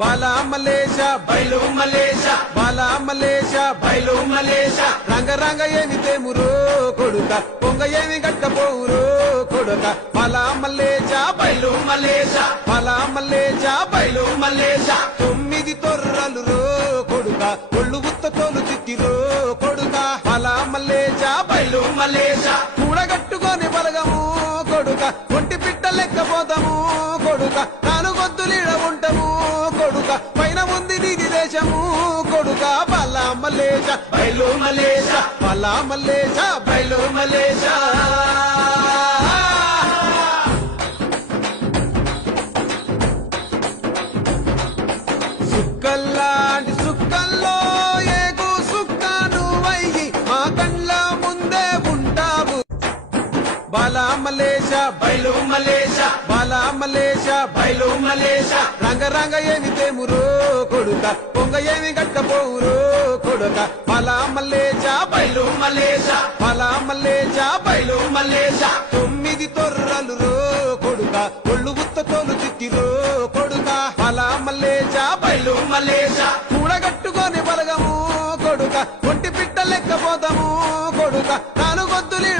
బాలా మలేష బయలు మలేష బాలా మలేష బయలు మలేష రంగ రంగ ఏమి తేమురో కొడుక పొంగ ఏమి గట్టపోవురో కొడుక బాలా మలేష బయలు మలేష బాలా మలేష బయలు మలేష 9 తొర్రలు రో కొడుక ఒళ్ళు గుత్త తోలు తిట్టిరో కొడుక బాలా మలేష బయలు మలేష కూడగట్టుకొని బలగము కొడుక ఒంటి పిట్ట లెక్కపోతాము కొడుక నాలుగొద్దులీడ ఉంటాము కొడుక పైన ఉంది నీది దేశము కొడుక బాలా మలేష బయలు మలేష బాలా మలేష బయలు మలేష సుక్కల్లాంటి సుక్కల్లో ఏగు సుక్క నువ్వయ్యి మా కండ్ల ముందే ఉంటావు బాలా మలేష బయలు మలేష బాలా మలేష బయలు మలేష రంగ రంగ ఏమి తేమురో కొడుక పొంగ ఏమి గట్టపోవురో కొడుక బాలా మలేష బయలు మలేష బాలా మలేష బయలు మలేష 9 తొర్రలు రో కొడుక ఒళ్ళు గుత్త తోలు తిట్టిరో కొడుక బాలా మలేష బయలు మలేష కూడగట్టుకొని బలగము కొడుక ఒంటి పిట్ట లెక్కపోతాము కొడుక నాలుగొద్దులీడ